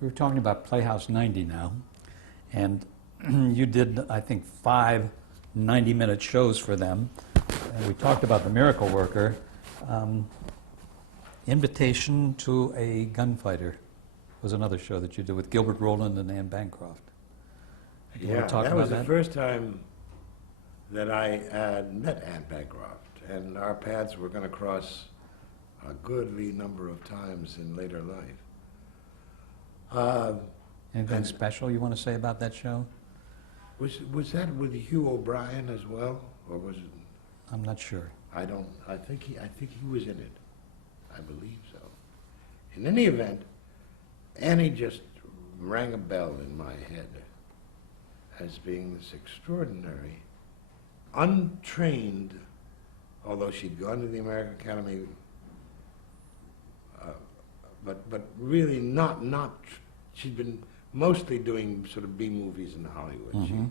We were talking about Playhouse 90 now, and you did, I think, 5 90-minute shows for them. And we talked about The Miracle Worker. Invitation to a Gunfighter was another show that you did with Gilbert Roland and Anne Bancroft. Do you want to talk that about was the first time that I had met Anne Bancroft, and our paths were going to cross a goodly number of times in later life. Anything special you want to say about that show? Was that with Hugh O'Brien as well, or was it? I'm not sure. I think he was in it. I believe so. In any event, Annie just rang a bell in my head as being this extraordinary, untrained, although she'd gone to the American Academy, but really she'd been mostly doing sort of B movies in Hollywood. Mm-hmm.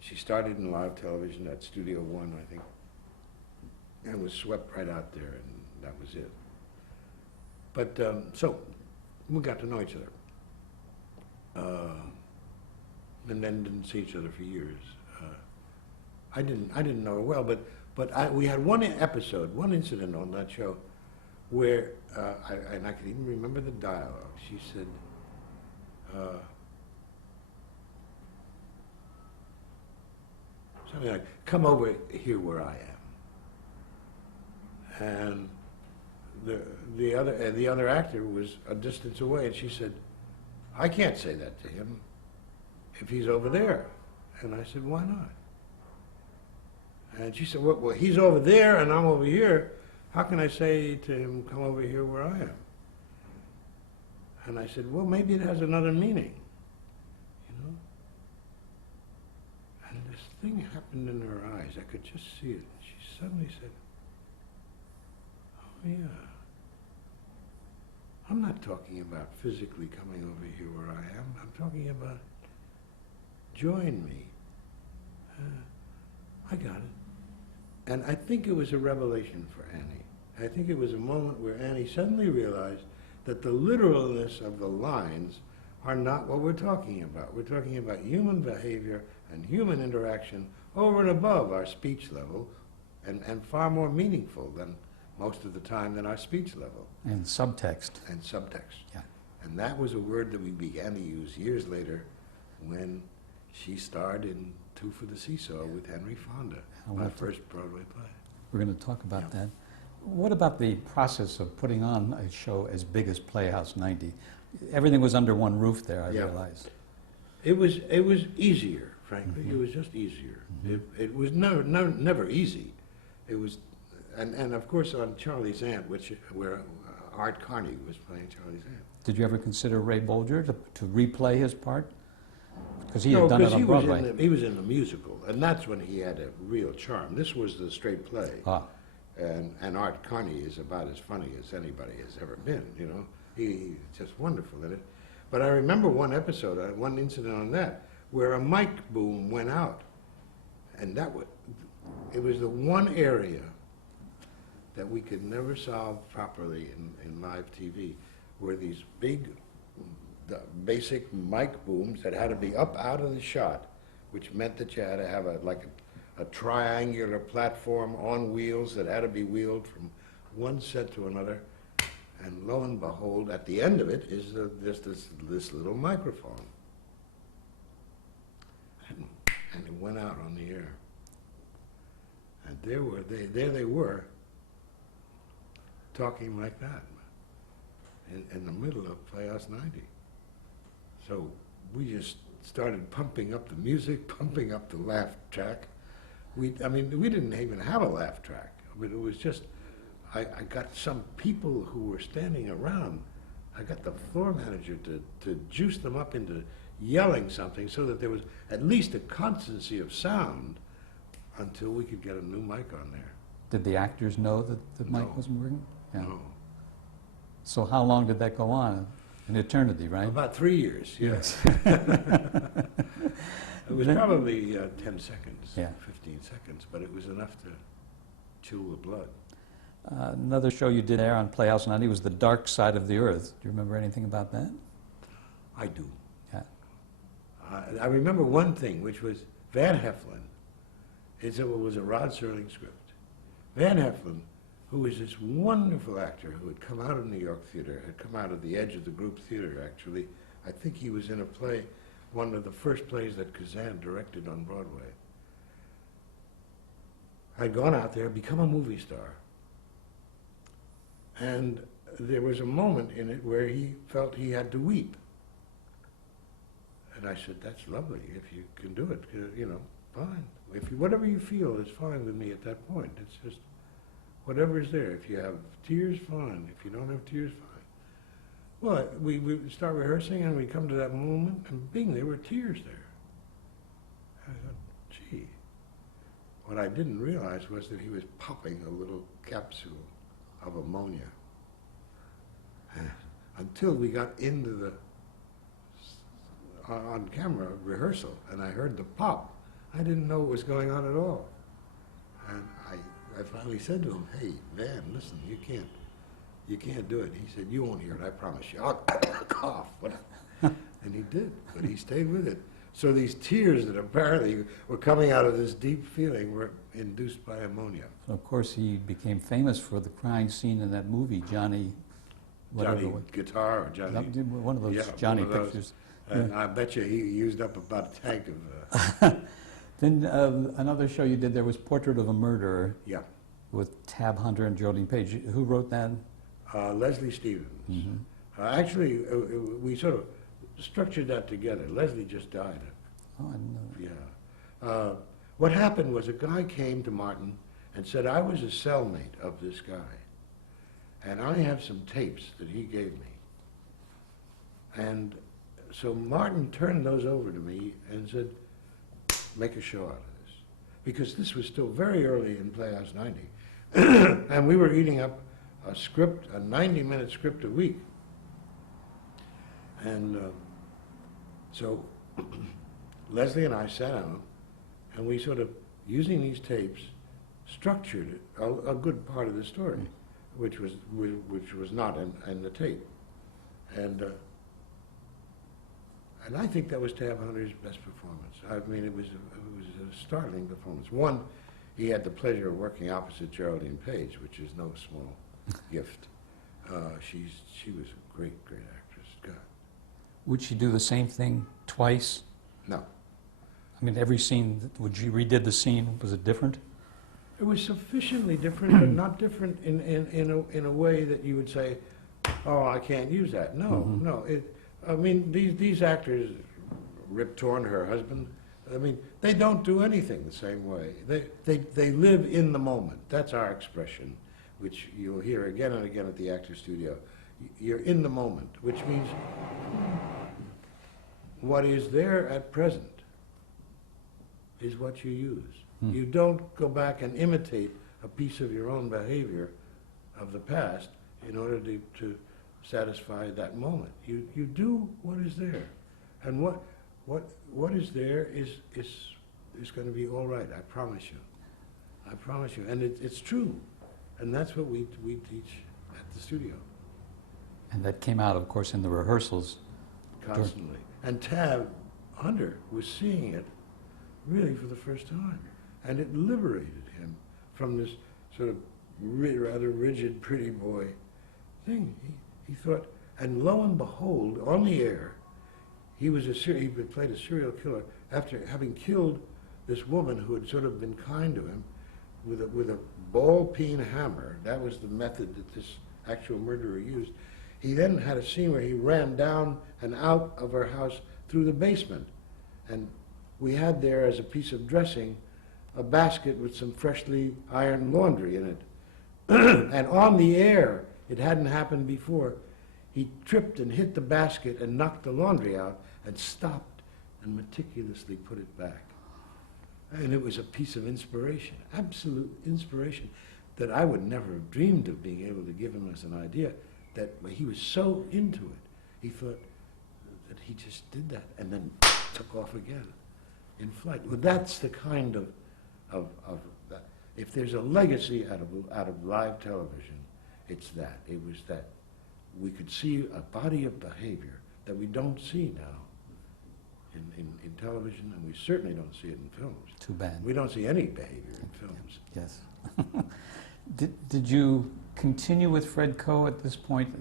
She started in live television at Studio One, I think, and was swept right out there, and that was it. But so we got to know each other, and then didn't see each other for years. I didn't know her well, but we had one incident on that show where and I can even remember the dialogue. She said, something like, "Come over here where I am." And the other actor was a distance away, and she said, "I can't say that to him if he's over there." And I said, "Why not?" And she said, well, he's over there and I'm over here. How can I say to him, come over here where I am? And I said, well, maybe it has another meaning, you know? And this thing happened in her eyes. I could just see it. She suddenly said, oh, yeah. I'm not talking about physically coming over here where I am. I'm talking about join me. I got it. And I think it was a revelation for Annie. I think it was a moment where Annie suddenly realized that the literalness of the lines are not what we're talking about. We're talking about human behavior and human interaction over and above our speech level, and far more meaningful than most of the time than our speech level. And subtext. And subtext. Yeah. And that was a word that we began to use years later when she starred in Two for the Seesaw with Henry Fonda, my first Broadway play. We're going to talk about that. What about the process of putting on a show as big as Playhouse 90? Everything was under one roof there, I realized. It was easier, frankly. Mm-hmm. It was just easier. Mm-hmm. It was never easy. It was, and of course on Charlie's Aunt, where Art Carney was playing Charlie's Aunt. Did you ever consider Ray Bolger to replay his part? Because he had done it on Broadway. He was in the musical, and that's when he had a real charm. This was the straight play. Ah. And Art Carney is about as funny as anybody has ever been, you know. He's just wonderful in it. But I remember one episode, one incident on that, where a mic boom went out. And it was the one area that we could never solve properly in live TV, were these big, basic mic booms that had to be up out of the shot, which meant that you had to have a triangular platform on wheels that had to be wheeled from one set to another. And lo and behold, at the end of it is just this little microphone. And it went out on the air. And there they were, talking like that in the middle of Playhouse 90. So we just started pumping up the music, pumping up the laugh track. We didn't even have a laugh track. I mean, it was just, I got some people who were standing around, I got the floor manager to juice them up into yelling something so that there was at least a constancy of sound until we could get a new mic on there. Did the actors know that the mic wasn't working? Yeah. No. So how long did that go on? An eternity, right? About 3 years, yes. It was probably 10 seconds, 15 seconds, but it was enough to chill the blood. Another show you did there on Playhouse 90 was The Dark Side of the Earth. Do you remember anything about that? I do. Yeah. I remember one thing, which was Van Heflin. It was a Rod Serling script. Van Heflin, who was this wonderful actor who had come out of New York theater, had come out of the Edge of the Group Theater, actually. I think he was in a play, one of the first plays that Kazan directed on Broadway. Had gone out there, become a movie star. And there was a moment in it where he felt he had to weep. And I said, that's lovely, if you can do it, you know, fine. Whatever you feel is fine with me at that point. It's just, whatever is there. If you have tears, fine. If you don't have tears, fine. Well, we start rehearsing and we come to that moment, and bing, there were tears there. I thought, gee. What I didn't realize was that he was popping a little capsule of ammonia. Until we got into the on camera rehearsal, and I heard the pop. I didn't know what was going on at all. And I finally said to him, hey, Van, listen, you can't do it. He said, you won't hear it, I promise you. I'll cough. And he did, but he stayed with it. So these tears that apparently were coming out of this deep feeling were induced by ammonia. So of course, he became famous for the crying scene in that movie, Johnny, whatever. Johnny Guitar or Johnny. One of those Yeah, Johnny one of those. pictures. And Yeah. I bet you he used up about a tank of... Then another show you did there was Portrait of a Murderer yeah. with Tab Hunter and Geraldine Page. Who wrote that? Leslie Stevens. Mm-hmm. Actually, we sort of structured that together. Leslie just died. Oh, I didn't know that. Yeah. What happened was a guy came to Martin and said, I was a cellmate of this guy, and I have some tapes that he gave me. And so Martin turned those over to me and said, make a show out of this. Because this was still very early in Playhouse 90. And we were eating up a script, a 90-minute script a week. And so Leslie and I sat down, and we sort of, using these tapes, structured a good part of the story, which was not in the tape. And I think that was Tab Hunter's best performance. I mean, it was a startling performance. One, he had the pleasure of working opposite Geraldine Page, which is no small gift. She was a great actress. God. Would she do the same thing twice? No. I mean, every scene, would she redid the scene? Was it different? It was sufficiently different, but not different in a way that you would say, oh, I can't use that. No, no. I mean, these actors, Rip Torn, her husband, I mean, they don't do anything the same way. They live in the moment. That's our expression, which you'll hear again and again at the Actors Studio. You're in the moment, which means what is there at present is what you use. You don't go back and imitate a piece of your own behavior of the past in order to satisfy that moment. You do what is there, and what is there is going to be all right. I promise you. I promise you, and it's true, and that's what we teach at the studio And that came out, of course, in the rehearsals. constantly. And Tab Hunter was seeing it really for the first time, and it liberated him from this sort of rather rigid, pretty boy thing. He thought, and lo and behold, on the air, he played a serial killer after having killed this woman who had sort of been kind to him with a ball-peen hammer. That was the method that this actual murderer used. He then had a scene where he ran down and out of her house through the basement. And we had there, as a piece of dressing, a basket with some freshly ironed laundry in it. And on the air, it hadn't happened before, he tripped and hit the basket and knocked the laundry out and stopped and meticulously put it back. And it was a piece of inspiration, absolute inspiration, that I would never have dreamed of being able to give him as an idea, that he was so into it, he thought that he just did that and then took off again in flight. Well, that's the kind of that. If there's a legacy out of live television, it's that. It was that we could see a body of behavior that we don't see now in television, and we certainly don't see it in films. Too bad. We don't see any behavior in films. Yes. Did you continue with Fred Coe at this point?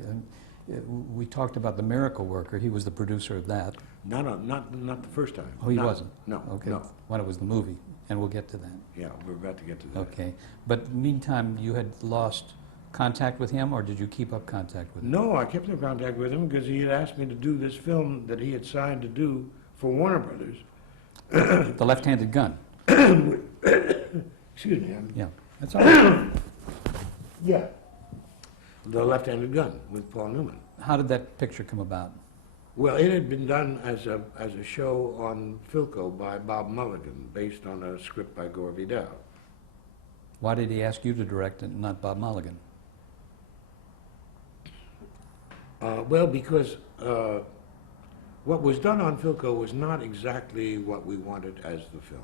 We talked about The Miracle Worker. He was the producer of that. Not the first time. Oh, he wasn't? No. Okay. No. When it was the movie, and we'll get to that. Yeah, we're about to get to that. Okay. But meantime, you had lost contact with him, or did you keep up contact with him? No, I kept in contact with him because he had asked me to do this film that he had signed to do for Warner Brothers. The Left-Handed Gun. Excuse me. Yeah. That's all right. Yeah. The Left-Handed Gun with Paul Newman. How did that picture come about? Well, it had been done as a show on Philco by Bob Mulligan, based on a script by Gore Vidal. Why did he ask you to direct it and not Bob Mulligan? Well, because what was done on Philco was not exactly what we wanted as the film.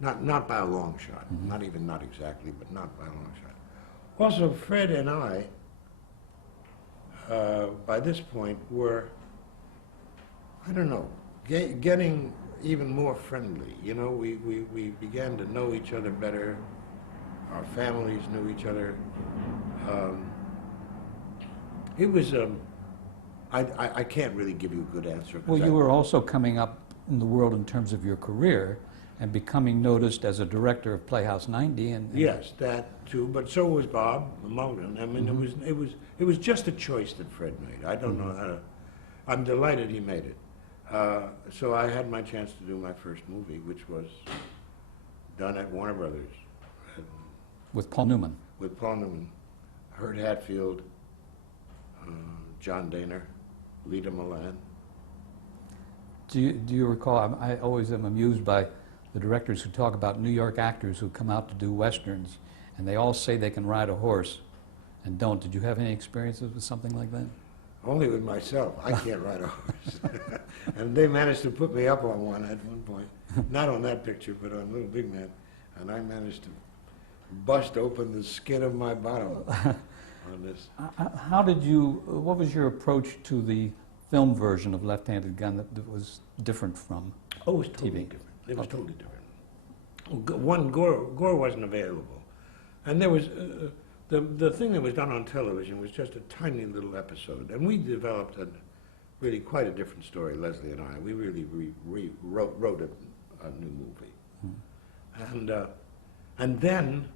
Not by a long shot. Mm-hmm. Not exactly, but not by a long shot. Also, Fred and I, by this point, were, I don't know, getting even more friendly. You know, we began to know each other better. Our families knew each other. It was, I can't really give you a good answer. Well, you were also coming up in the world in terms of your career and becoming noticed as a director of Playhouse 90. And yes, that too, but so was Bob Mulligan. I mean, it was just a choice that Fred made. I don't know how to, I'm delighted he made it. So I had my chance to do my first movie, which was done at Warner Brothers. with Paul Newman. With Paul Newman, Hurt Hatfield, John Dehner, Lita Milan. Do you recall, I always am amused by the directors who talk about New York actors who come out to do Westerns, and they all say they can ride a horse and don't. Did you have any experiences with something like that? Only with myself. I can't ride a horse. And they managed to put me up on one at one point. Not on that picture, but on Little Big Man. And I managed to bust open the skin of my bottom on this. How did you, what was your approach to the film version of Left-Handed Gun that was different from Oh, it was totally TV? different. It was totally different. One, Gore wasn't available. And there was, the thing that was done on television was just a tiny little episode. And we developed really quite a different story, Leslie and I. We really wrote a new movie. And then,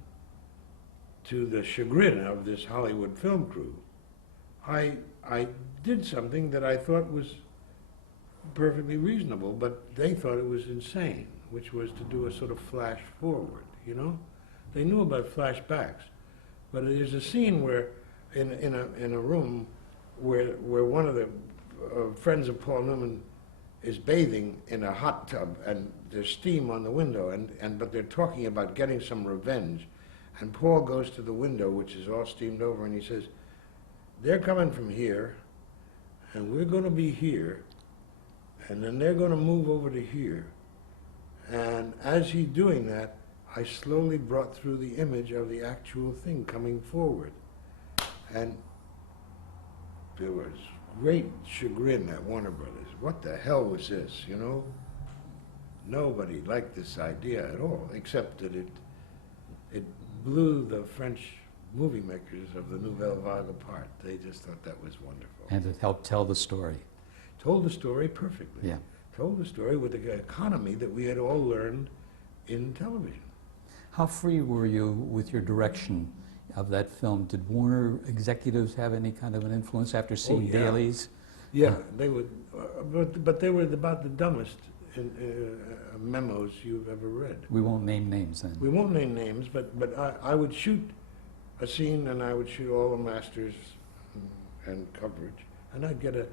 to the chagrin of this Hollywood film crew, I did something that I thought was perfectly reasonable, but they thought it was insane, which was to do a sort of flash forward, you know? They knew about flashbacks, but there's a scene where, in a room, where one of the friends of Paul Newman is bathing in a hot tub, and there's steam on the window, but they're talking about getting some revenge, and Paul goes to the window, which is all steamed over, and he says, "They're coming from here, and we're going to be here, and then they're going to move over to here." And as he's doing that, I slowly brought through the image of the actual thing coming forward. And there was great chagrin at Warner Brothers. What the hell was this, you know? Nobody liked this idea at all, except that it blew the French movie makers of the Nouvelle Vague apart. They just thought that was wonderful. And it helped tell the story. Told the story perfectly. Yeah. Told the story with the economy that we had all learned in television. How free were you with your direction of that film? Did Warner executives have any kind of an influence after seeing yeah. dailies? Yeah, they would, but they were about the dumbest memos you've ever read. We won't name names then. We won't name names, but I would shoot a scene, and I would shoot all the masters and coverage, and I'd get a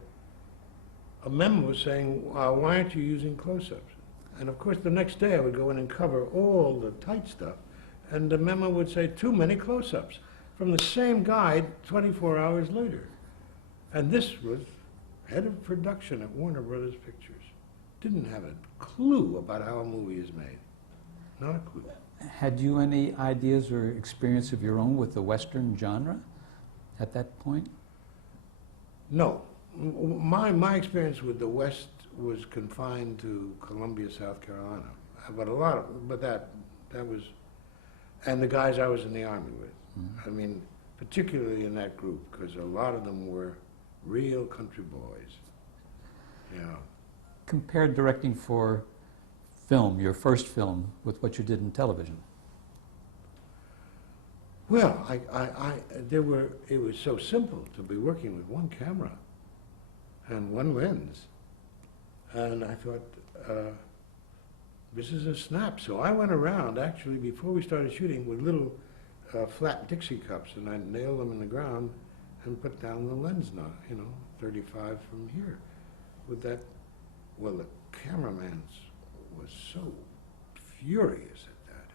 memo saying, "Why aren't you using close-ups?" And of course, the next day I would go in and cover all the tight stuff, and the memo would say, "Too many close-ups," from the same guy 24 hours later. And this was head of production at Warner Brothers Pictures. Didn't have a clue about how a movie is made. Not a clue. Had you any ideas or experience of your own with the Western genre at that point? No, My experience with the West was confined to Columbia, South Carolina, but that was, and the guys I was in the Army with. I mean, particularly in that group, because a lot of them were real country boys. You know. Compare directing for film, your first film, with what you did in television. Well, it was so simple to be working with one camera and one lens. And I thought, this is a snap. So I went around, actually, before we started shooting, with little flat Dixie cups, and I nailed them in the ground and put down the lens knot, 35 from here. With that, well, the cameraman was so furious at that.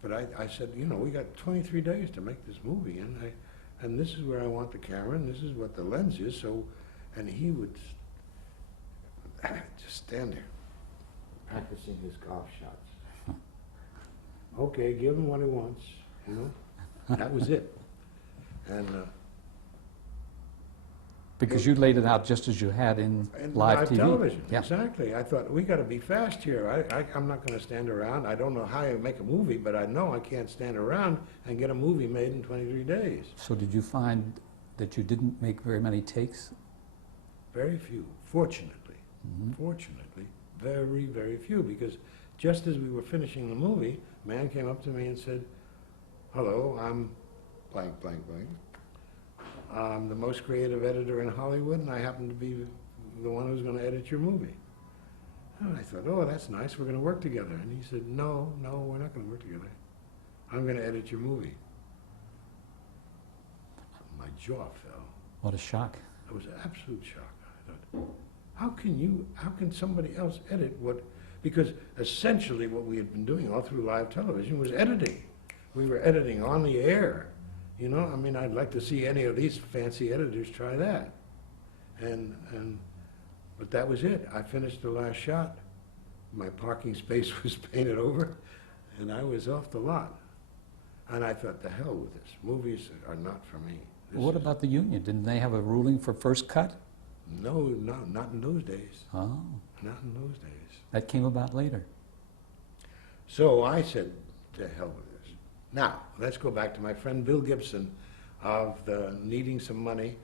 But I said, we got 23 days to make this movie, and this is where I want the camera, and this is what the lens is, so, and he would just stand there, practicing his golf shots. Okay, give him what he wants, That was it. And because you laid it out just as you had in live TV. Television, yeah. Exactly. I thought, we got to be fast here. I'm not going to stand around. I don't know how you make a movie, but I know I can't stand around and get a movie made in 23 days. So did you find that you didn't make very many takes? Very few, fortunately. Fortunately, very, very few, because just as we were finishing the movie, a man came up to me and said, hello, I'm blank, blank, blank. I'm the most creative editor in Hollywood, and I happen to be the one who's going to edit your movie. And I thought, oh, that's nice, we're going to work together. And he said, no, we're not going to work together. I'm going to edit your movie. My jaw fell. What a shock. It was an absolute shock. I thought, how can somebody else edit what, because essentially what we had been doing all through live television was editing. We were editing on the air. I mean, I'd like to see any of these fancy editors try that. But that was it. I finished the last shot. My parking space was painted over, and I was off the lot. And I thought, the hell with this. Movies are not for me. What about the union? Didn't they have a ruling for first cut? No, not in those days. Oh. Not in those days. That came about later. So I said, to hell with this. Now, let's go back to my friend Bill Gibson of the Needing Some Money.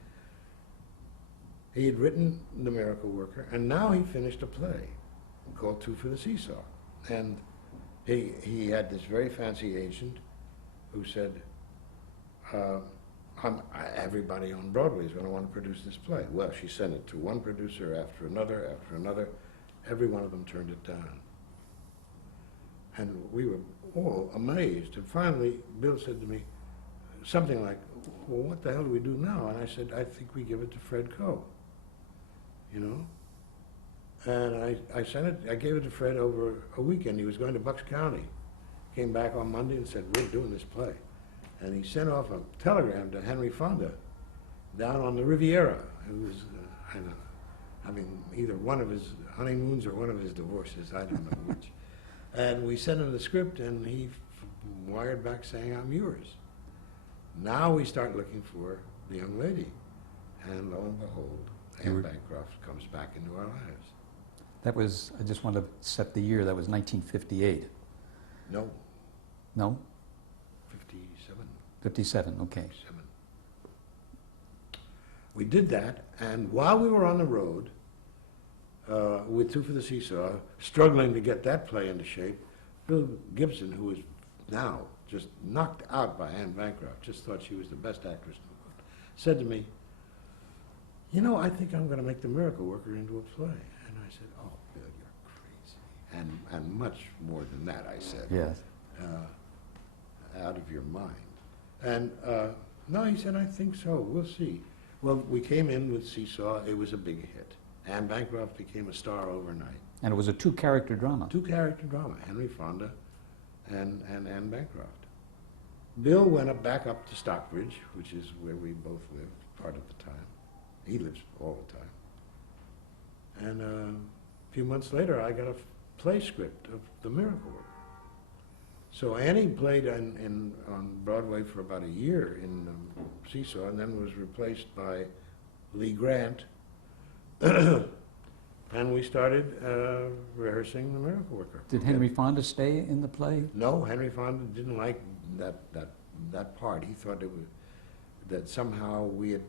He had written The Miracle Worker, and now he finished a play called Two for the Seesaw. And he had this very fancy agent who said, everybody on Broadway is going to want to produce this play. Well, she sent it to one producer after another, after another. Every one of them turned it down. And we were all amazed. And finally, Bill said to me something like, well, what the hell do we do now? And I said, I think we give it to Fred Coe. And I sent it, I gave it to Fred over a weekend. He was going to Bucks County. Came back on Monday and said, we're doing this play. And he sent off a telegram to Henry Fonda down on the Riviera. It was, I mean, either one of his honeymoons or one of his divorces, I don't know which. And we sent him the script, and he wired back saying, I'm yours. Now we start looking for the young lady. And lo and behold, Anne Bancroft comes back into our lives. That was, I just want to set the year, that was 1958. No. No? 57. 57, okay. 57. We did that, and while we were on the road with Two for the Seesaw, struggling to get that play into shape, Bill Gibson, who was now just knocked out by Anne Bancroft, just thought she was the best actress in the world, said to me, I think I'm going to make The Miracle Worker into a play. And I said, oh, Bill, you're crazy. And much more than that, I said. Yes. Out of your mind. And no, he said, I think so. We'll see. Well, we came in with Seesaw. It was a big hit. Anne Bancroft became a star overnight. And it was a two-character drama. Two-character drama. Henry Fonda and Anne Bancroft. Bill went back up to Stockbridge, which is where we both lived part of the time. He lives all the time. And a few months later, I got a play script of The Miracle Worker. So Annie played on Broadway for about a year in Seesaw, and then was replaced by Lee Grant, And we started rehearsing The Miracle Worker. Did Henry Fonda stay in the play? No, Henry Fonda didn't like that part. He thought it was, that somehow we had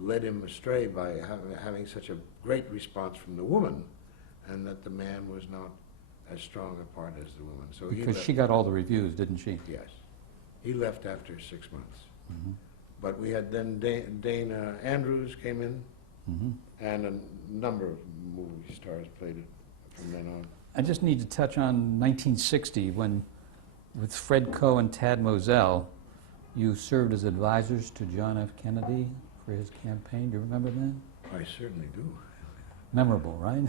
led him astray by having such a great response from the woman, and that the man was not as strong a part as the woman. So Because he she got all the reviews, didn't she? yes, he left after 6 months. Mm-hmm. But we had then Dana Andrews came in, Mm-hmm. and a number of movie stars played it from then on. I just need to touch on 1960 when, with Fred Coe and Tad Moselle, you served as advisors to John F. Kennedy for his campaign. Do you remember that? I certainly do. Memorable, right?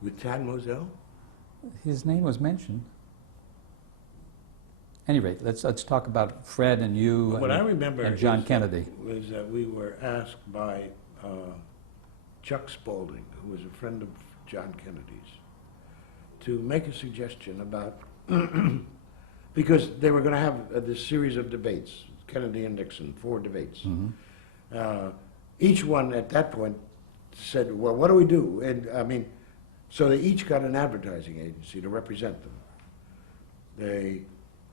With Tad Moselle? His name was mentioned. Any rate, let's talk about Fred and you What I remember and John is- Kennedy. was that we were asked by Chuck Spaulding, who was a friend of John Kennedy's, to make a suggestion about, because they were going to have this series of debates, Kennedy and Nixon, 4 debates. Mhm. Each one at that point said, well, what do we do? And I mean, so they each got an advertising agency to represent them.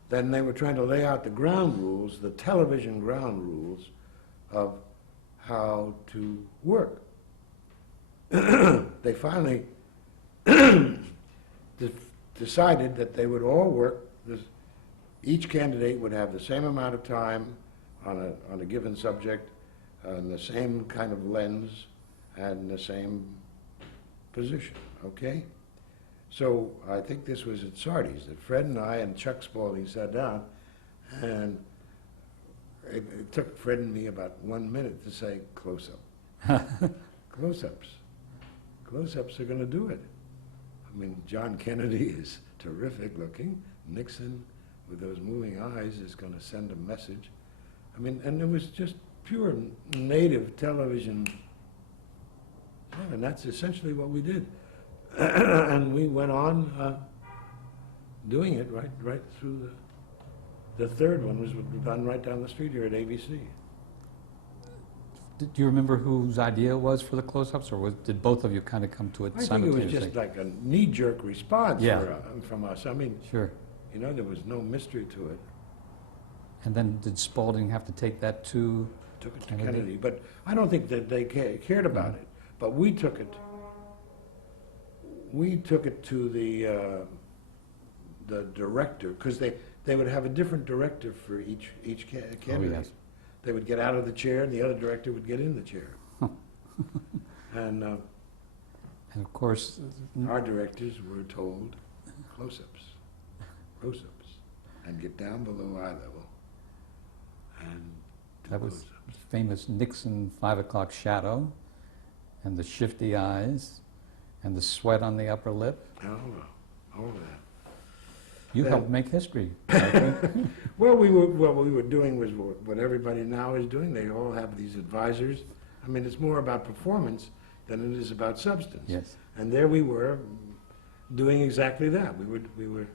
Then they were trying to lay out the ground rules, the television ground rules of how to work. They finally decided that they would all work, each candidate would have the same amount of time on a given subject, and the same kind of lens, and the same position, okay? So I think this was at Sardi's, that Fred and I and Chuck Spaulding sat down, and it took Fred and me about 1 minute to say, close-up. Close-ups. Close-ups are going to do it. I mean, John Kennedy is terrific looking. Nixon, with those moving eyes, is going to send a message. I mean, and it was just pure native television. Yeah, and that's essentially what we did. And we went on doing it right through the third one was done right down the street here at ABC. Do you remember whose idea it was for the close-ups, or did both of you kind of come to it I think it simultaneously? was just like a knee-jerk response Yeah. from us. I mean, Sure. you know, there was no mystery to it. And then did Spaulding have to take that to Took it to Kennedy? Kennedy, but I don't think that they cared about it. But we took it. We took it to the director, because they would have a different director for each candidate. yes. They would get out of the chair, and the other director would get in the chair. And And of course, our directors were told, close-ups, close-ups, and get down below eye level, and do that was close-ups. famous Nixon 5 o'clock shadow, and the shifty eyes, and the sweat on the upper lip. All of that. You That- helped make history. Arthur. What we were doing was what everybody now is doing. They all have these advisors. I mean, it's more about performance than it is about substance. Yes. And there we were doing exactly that. We were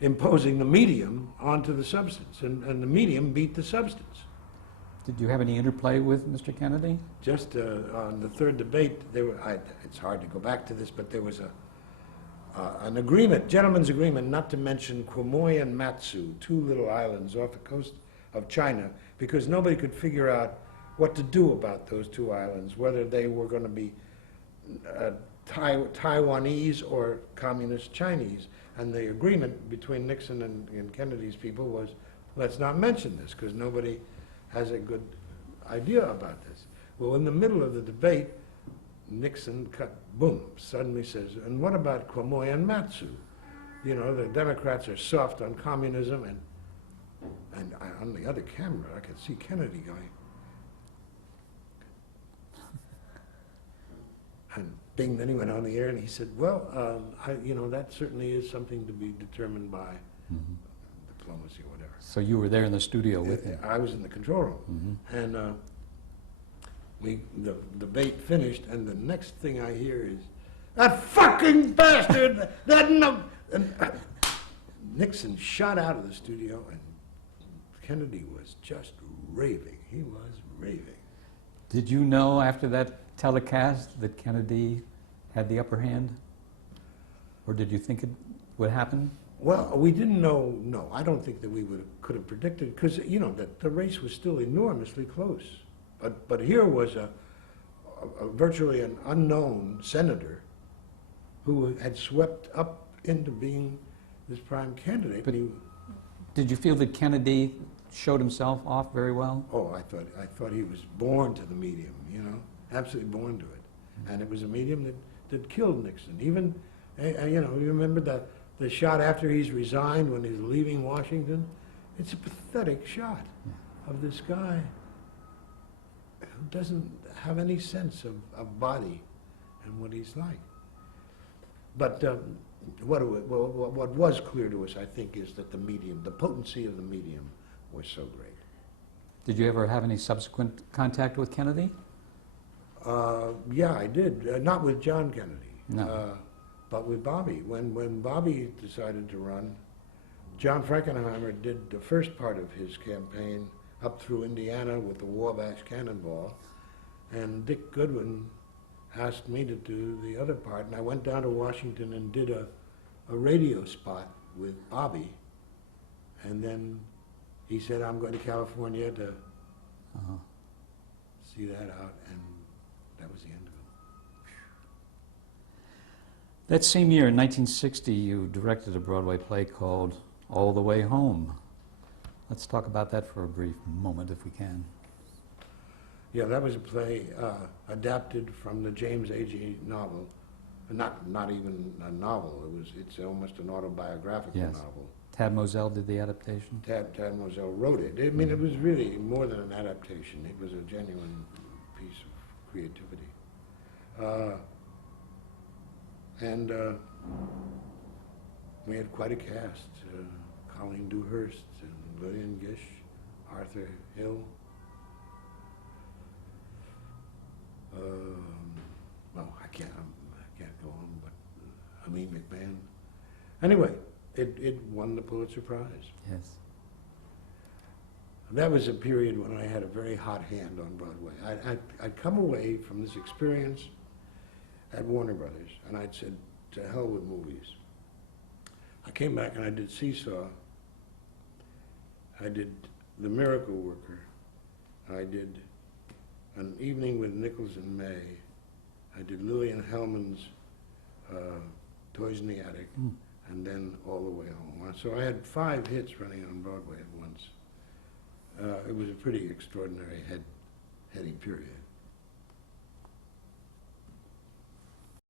imposing the medium onto the substance, and the medium beat the substance. Did you have any interplay with Mr. Kennedy? Just on the third debate, it's hard to go back to this, but there was an agreement, gentleman's agreement, not to mention Quemoy and Matsu, 2 little islands off the coast of China, because nobody could figure out what to do about those 2 islands, whether they were going to be Taiwanese or communist Chinese. And the agreement between Nixon and Kennedy's people was, let's not mention this, because nobody has a good idea about this. Well, in the middle of the debate, Nixon suddenly says, and what about Quemoy and Matsu? You know, the Democrats are soft on communism, and on the other camera, I could see Kennedy going, and bing, then he went on the air and he said, well, that certainly is something to be determined by diplomacy or whatever. So you were there in the studio with him. I was in the control room, and the debate finished, and the next thing I hear is, that fucking bastard, Nixon shot out of the studio, and Kennedy was just raving. He was raving. Did you know after that telecast that Kennedy had the upper hand? Or did you think it would happen? Well, we didn't know, no, I don't think that we could have predicted, because, you know, that the race was still enormously close. But here was a virtually an unknown senator who had swept up into being this prime candidate. But did you feel that Kennedy showed himself off very well? Oh, I thought he was born to the medium, you know, absolutely born to it. And it was a medium that killed Nixon. Even, you know, you remember the shot after he's resigned when he's leaving Washington? It's a pathetic shot of this guy who doesn't have any sense of body and what he's like. But what was clear to us, I think, is that the medium, the potency of the medium was so great. Did you ever have any subsequent contact with Kennedy? Yeah, I did. Not with John Kennedy. No. But with Bobby. When Bobby decided to run, John Frankenheimer did the first part of his campaign up through Indiana with the Wabash Cannonball, and Dick Goodwin asked me to do the other part, and I went down to Washington and did a radio spot with Bobby, and then he said, I'm going to California to see that out, and that was the end of it. That same year, in 1960, you directed a Broadway play called All the Way Home. Let's talk about that for a brief moment, if we can. Yeah, that was a play adapted from the James A.G. novel. Not even a novel. It's almost an autobiographical novel. Tad Moselle did the adaptation. Tad Moselle wrote it. I mean, it was really more than an adaptation. It was a genuine piece of creativity. And we had quite a cast. Colleen Dewhurst and Lillian Gish, Arthur Hill. Well, I can't go on, but Aline McMahon. Anyway, it won the Pulitzer Prize. Yes. That was a period when I had a very hot hand on Broadway. I'd come away from this experience at Warner Brothers, and I'd said, to hell with movies. I came back and I did Seesaw. I did The Miracle Worker. I did An Evening with Nichols and May. I did Lillian Hellman's Toys in the Attic, and then All the Way Home. So I had 5 hits running on Broadway at once. It was a pretty extraordinary, heady period.